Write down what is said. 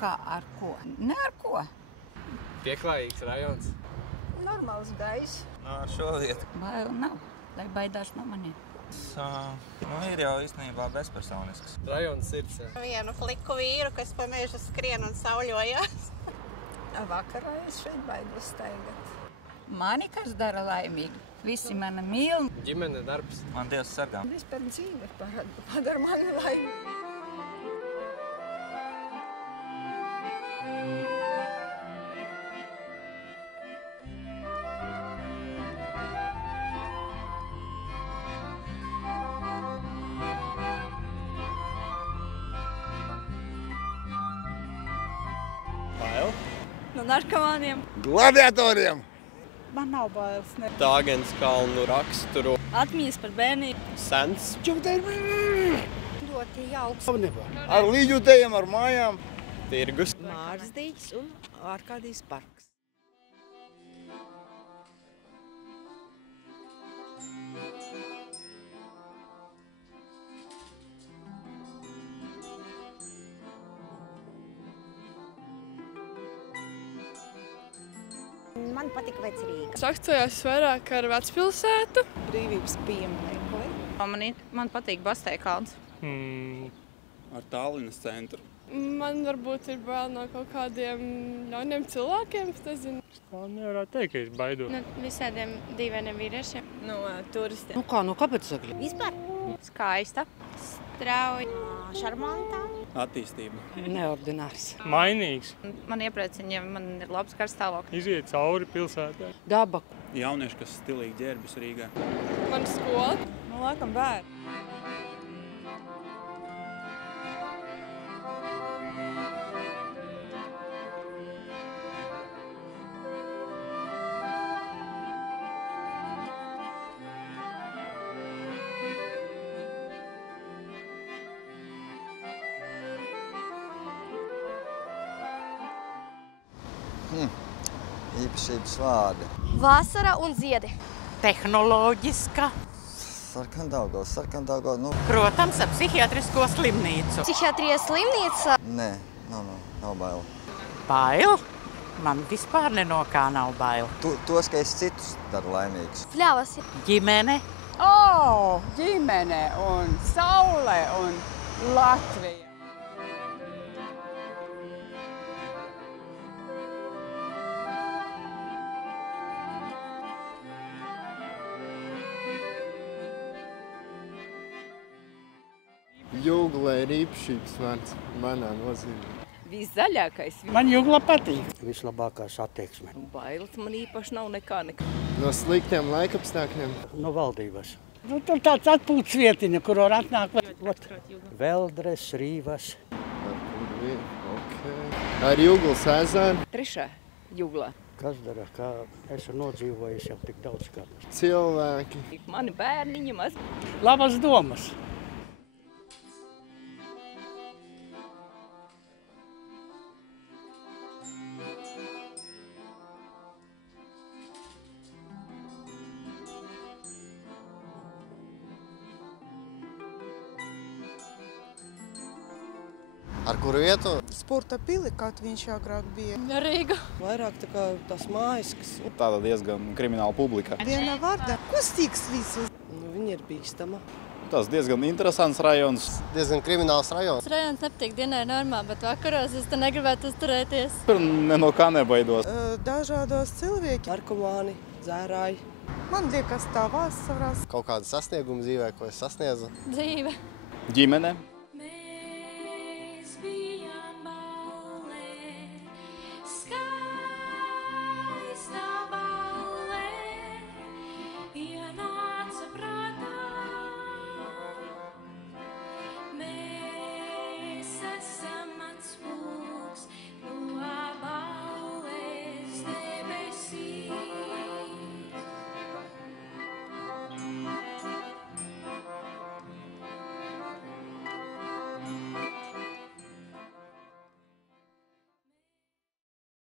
Kā ar ko? Ne ar ko. Pieklājīgs rajons. Normāls gaiss. Ar šo vietu. Bail nav, lai baidās no maniem. Ir jau īstenībā bezpersonisks. Rajons sirds. Vienu fliku vīru, kas pa mežu skrien un sauļojās. Vakarā es šeit baidos staigāt. Mani kas dara laimīgu? Visi mani mīl. Ģimene, darbs. Man Dievs sargā. Vispār dzīve padara mani laimīgu. Bail? No narkomāniem. Gladiatoriem! Man nav bailes. Ne. Tāgens kalnu raksturu. Atmiņas par bērnību. Sens. Ļoti jauks. Ar līdzjutējiem, ar mājām. Tirgus. Mārsdīgs un Ārkādijas parks. Man patika Vecrīga. Saktojās vairāk ar Vecpilsētu. Brīvības pieminekli. Man patīk Basteikalns. Ar Tallinas centru. Man varbūt ir bail no kaut kādiem ļauniem cilvēkiem, es nezinu. Nevarētu teikt, ka es baidos. No visādiem dīvainiem vīriešiem. No turistiem. No kāpēc sakļi? Vispār Skaista. Strauji. šarmantā. Attīstība. Neordinārs. Mainīgs. Man iepriecina, ja man ir labs karstāvoklis. Iziet cauri pilsētā. Daba. Jaunieši, kas stilīgi ģērbjas Rīgā. Man skola. Man laikam bērni. Īpašības vārdi. Vasara un ziedi. Tehnoloģiska. Sarkandaugavs, Protams, ar psihiatrisko slimnīcu. Psihiatrijas slimnīca. Nē, nav bail. Bail? Man vispār no kā nav bail. Tos, ka es citus daru laimīgus. Pļavas. Ģimene. Ģimene un saule un Latvija. Jūglē ir īpašības vārds manā nozīmē. Viszaļākais. Man Jūgla patīk. Vislabākās attieksme. Bailes man īpaši nav nekā. No sliktiem laikapstākļiem. No valdības. Tur tāds atpūtas vietiņa, kur var atnākt. Veldres, Rīvas. Ar Jūglas ezeru. Trešā jūglā. Kas dara, kā esmu nodzīvojis jau tik daudz kārt. Cilvēki. Mani bērniņi maz. Labas domas. Ar kuru vietu? Sporta pili, kā viņš agrāk bija. Rīga. Vairāk tā kā tās mājas, kas Tāda diezgan krimināla publika. viena vārda. Kustīgs visus. Viņa ir bīstama. Tas diezgan interesants rajons. Diezgan krimināls rajons. Rajons nepatīk dienai normā, bet vakaros es te negribētu uzturēties. Tur ne no kā nebaidos. Dažādos cilvēki. Narkomāni, dzērāji. Man liekas tā vasarās. Kaut kāda sasnieguma dzīvē, ko es sasniedzu. Dzīve. Ģimene.